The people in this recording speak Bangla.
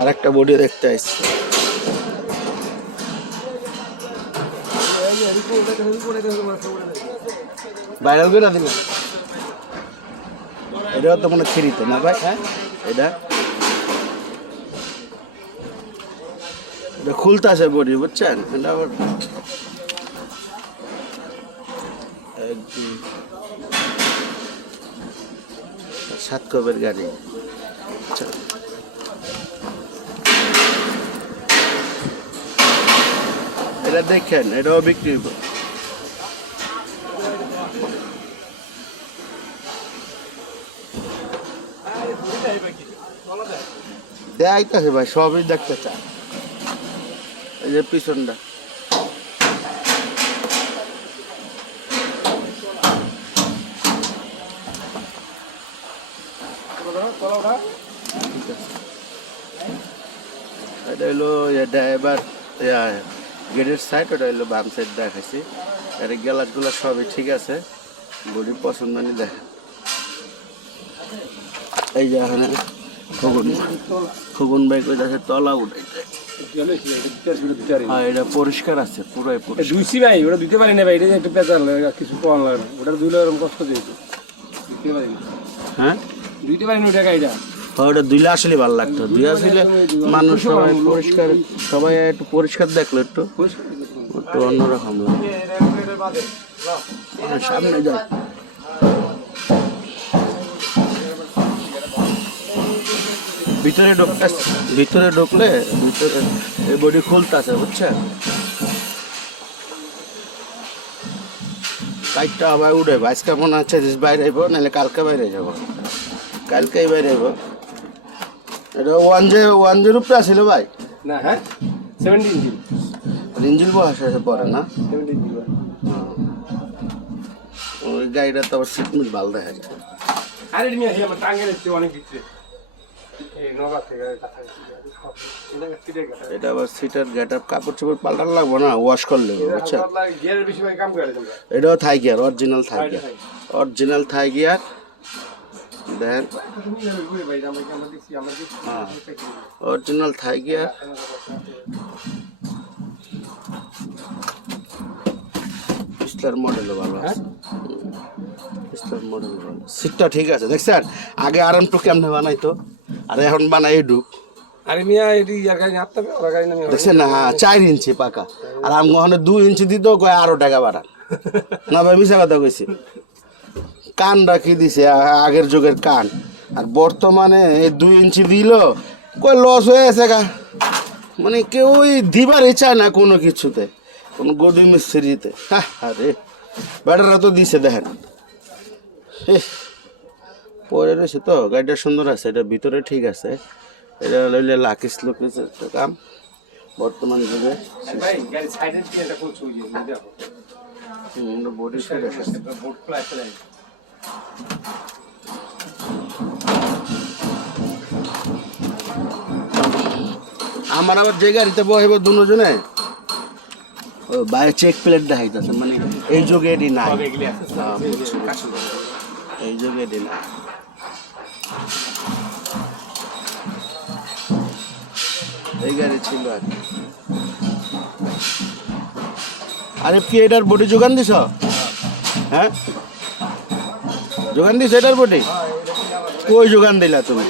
আর একটা বডি দেখতে আসছি। ভাইরাল করে দিলাম। এটাও তো মনে থ্রিতে না ভাই? হ্যাঁ, এটা খুলতে আসে বডি, বুঝছেন? এটা আবার একদম 7 কপের গাড়ি। আচ্ছা, এটা দেখেন, এটাও বিক্রি হইব। দেখাইতেছে ভাই, সবই দেখতে চায়। এই যে পিছনটা এটা হলো এটা এবার গেটের সাইড, ওটা হলো বাম সাইড দেখাইছি। এর গ্লাসগুলো সবই ঠিক আছে, বডি পছন্দ নেই। দেখেন এই যে এখানে খোকন ভাই কই যাচ্ছে তলা উঠাইতে। এটা পরিষ্কার আছে, পুরোই পরিষ্কার। দুইছি ভাই, ওটা দিতে পারি না ভাই, এটা একটু পেঁচাল কিছু পাওয়া লাগে না, ওটা দুইলে এরকম কষ্ট দিয়েছে, দিতে পারি না। হ্যাঁ, দিতে পারি না ওই টাকা। এটা ওটা দুইলে আসলে ভালো লাগতো, দুই আসলে মানুষ সবাই পরিষ্কার, সবাই একটু পরিষ্কার দেখলো, একটু একটু অন্যরকম লাগে। সামনে যায় ভিতরে ঢুকলে ভিতরে এই বডি খুলতেছে, বুঝছেন? কাইটটা আবার উঠে আজকে মনে হচ্ছে বাইরে আইব, নাহলে কালকে বাইরে যাব। কালকেই বাইরে আইব। এটা 1J উপরে আসছিল ভাই না। হ্যাঁ, 70 ইঞ্চি ইঞ্জিল বয়স হয়েছে পরে না? 70 ইঞ্চি। ওই গাড়িটা তো আবার সিট মিট ভালো দেখা যায়। আরে তুমি আসি আমার টাঙ্গের চেয়ে অনেক ভিতরে, এই নগা থেকে কথা এটা আবার সিটের গেট আপ, কাপড় চোপড় পাল্টানো লাগবো না, ওয়াশ করলে, বুঝছেন? গিয়ারের বেশি ভাই কাম করে তোমরা। এটাও থাই গিয়ার, অরিজিনাল থাই গিয়ার, অরিজিনাল থাই গিয়ার। দেখেন অরিজিনাল থাই গিয়ার, পিছলার মডেলও ভালো আছে, পিছলার মডেল ভালো, সিটটা ঠিক আছে। দেখছেন আগে RM2 কেমনে বানাইতো, আর এখন বানাই এডুক। আরে মিয়া এটি ইয়ার গাড়ি হাঁটতে হবে, ওরা গাড়ি নামে দেখছেন না? হ্যাঁ, 4 ইঞ্চি পাকা, আর আমি ওখানে 2 ইঞ্চি দিত, কয় আরো টাকা বাড়ান। না ভাই, মিশা কথা কইছি। কান রাখি দিছে আগের যুগের কান, আর বর্তমানে এই 2 ইঞ্চি দিল, কয় লস হয়ে গেছে গা। মানে কেউই দিবারই চায় না কোনো কিছুতে, কোনো গদি মিস্ত্রিতে। হ্যাঁ, আরে ব্যাটারা তো দিছে, দেখেন পরে রয়েছে তো। গাড়িটা সুন্দর আছে, এটা ভিতরে ঠিক আছে। এটা লইলে লাকিস লুকিস একটা কাম বর্তমান যুগে। বডি সাইড আছে, আমার আবার যে গাড়িতে বহিব দুজনে বাইরে চেক প্লেট দেখাইতেছে, মানে এই যুগে এটি নাই, এই যুগে এটি নাই। এই গাড়ি ছিল আর কি। আরে কি এটার বডি যোগান দিছ? হ্যাঁ, যোগান দিছ এটার বডি? কই যোগান দিলা তুমি?